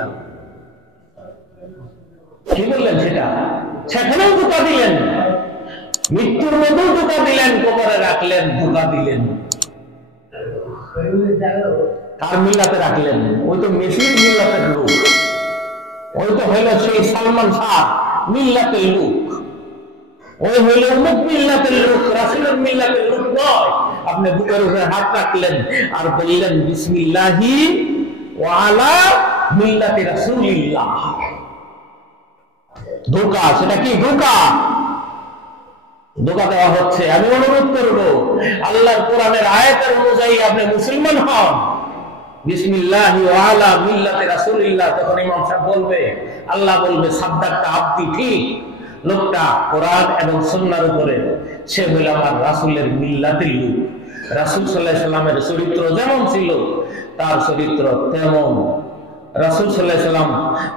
দিলাম। কি বললেন সেটা? সেখানেও ধোঁকা দিলেন, মৃত্যুর মধ্যেও ধোঁকা দিলেন, কবরে রাখলেন, ধোঁকা দিলেন। কার মিল্লাতে রাখলেন? ওই তো মেসির মিল্লাতের লোক, ওই তো হইল সেই সালমান শাহ মিল্লাতের লোক, ওই হইল অমুক মিল্লাতের লোক, রাসূলের মিল্লাতের লোক নয়। আপনি বুকের উপরে হাত রাখলেন আর বললেন বিসমিল্লাহি ওয়া আলা মিল্লাতি রাসূলিল্লাহ। ধোঁকা, সেটা কি ধোঁকা? ধোঁকা দেওয়া হচ্ছে। আমি অনুরোধ করব, আল্লাহর কোরআনের আয়াতের অনুযায়ী আপনি মুসলমান হন। বিসমিল্লাহি ওয়া আলা মিল্লাতি রাসূলিল্লাহ তখন ইমাম সাহেব বলবে, আল্লাহ বলবে সাদ্দাকতা আব্দি, ঠিক, লোকটা কোরআন এবং সুন্নাহর উপরে, সে হইল আমার রাসূলের মিল্লাতের লোক। রাসূল সাল্লাল্লাহু আলাইহি সাল্লামের চরিত্র যেমন ছিল তার চরিত্র তেমন, রাসূল সাল্লাল্লাহু আলাইহি সাল্লাম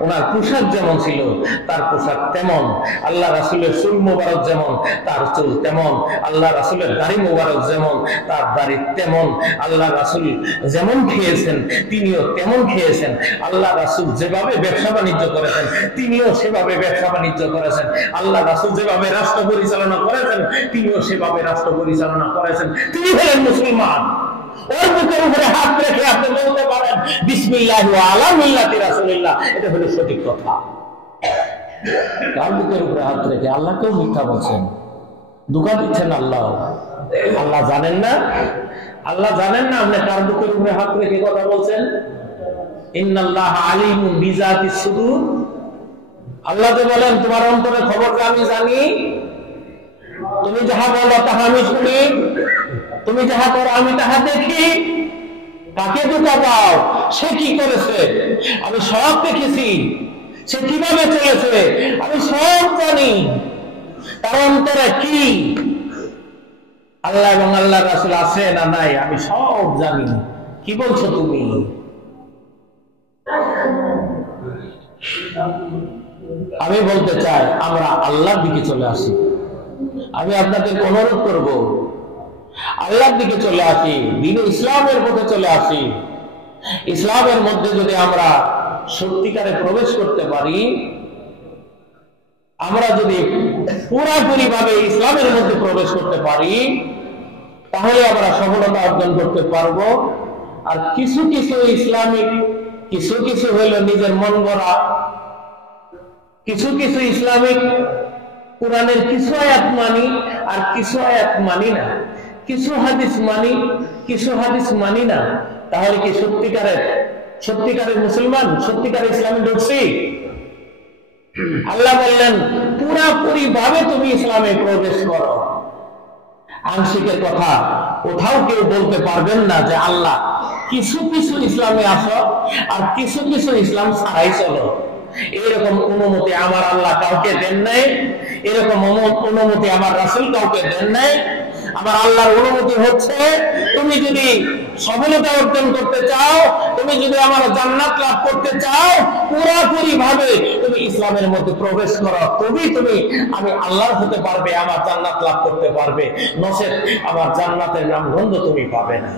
ওনার পোশাক যেমন ছিল তার পোশাক তেমন, আল্লাহ রাসূলের চুল মোবারক যেমন তার চুল তেমন, আল্লাহ রাসূলের দাড়ি মোবারক যেমন তার দাড়ি তেমন, আল্লাহ রাসূল যেমন খেয়েছেন তিনিও তেমন খেয়েছেন, আল্লাহ রাসূল যেভাবে ব্যবসা বাণিজ্য করেছেন তিনিও সেভাবে ব্যবসা বাণিজ্য করেছেন, আল্লাহ রাসূল যেভাবে রাষ্ট্র পরিচালনা করেছেন তিনিও সেভাবে রাষ্ট্র পরিচালনা করেছেন। তিনি হলেন মুসলমান। ওর বুকের উপরে হাত রেখে আপনি বলতে পারেন বিসমিল্লাহি ওয়া আলা মিল্লাতি রাসূলিল্লাহ, এটা হলো সঠিক কথা। কার বুকের উপরে হাত রেখে? আল্লাহকেও মিথ্যা বলছেন, ধোঁকা দিচ্ছেন আল্লাহ। আল্লাহ জানেন না? আল্লাহ জানেন না আপনি কার বুকের উপরে হাত রেখে কথা বলছেন? ইন্নাল্লাহা আলিমুন বিযাতিস সুদূর। আল্লাহ যে বলেন তোমার অন্তরের খবরটা আমি জানি, তুমি যাহা বলো তাহা আমি শুনি, তুমি যাহা করো আমি তাহা দেখি। কাকে ধোঁকা দাও? সে কি করেছে আমি সব দেখেছি, সে কিভাবে চলেছে আমি সব জানি, তার অন্তরে কি আল্লাহ এবং আল্লাহ রাসূল আছে না নাই আমি সব জানি। কি বলছো তুমি? আমি বলতে চাই আমরা আল্লাহর দিকে চলে আসি। আমি আপনাদেরকে অনুরোধ করব, আল্লাহর দিকে চলে আসি, দ্বীন ইসলামের পথে চলে আসি। ইসলামের মধ্যে যদি আমরা সত্যিকারে প্রবেশ করতে পারি, আমরা যদি পুরাপুরি ভাবে ইসলামের মধ্যে প্রবেশ করতে পারি, তাহলে আমরা সফলতা অর্জন করতে পারবো। আর কিছু কিছু ইসলামিক, কিছু কিছু হইল নিজের মন গড়া, কিছু কিছু ইসলামিক কোরআনের কিছু আয়াত মানি আর কিছু আয়াত মানি না, কিছু হাদিস মানি কিছু হাদিস মানি না, তাহলে কি সত্যিকারের মুসলমান, সত্যিকারের ইসলামে ঢুকছি? আল্লাহ বললেন পুরাপুরি ভাবে তুমি ইসলামে প্রবেশ করো। আংশিকের কথা কোথাও কেউ বলতে পারবেন না যে আল্লাহ কিছু কিছু ইসলামে আসো আর কিছু কিছু ইসলাম ছাড়াই চলো। এরকম অনুমতি আমার আল্লাহ কাউকে দেন নাই, এরকম অনুমতি আমার রাসূল কাউকে দেন নাই। আমার আল্লাহর অনুমতি হচ্ছে তুমি যদি সফলতা অর্জন করতে চাও, তুমি যদি আমার জান্নাত লাভ করতে চাও, পুরোপুরি ভাবে তুমি ইসলামের মধ্যে প্রবেশ করো, তবেই তুমি আমি আল্লাহর হতে পারবে, আমার জান্নাত লাভ করতে পারবে। নচেৎ আমার জান্নাতের নাম গন্ধ তুমি পাবে না।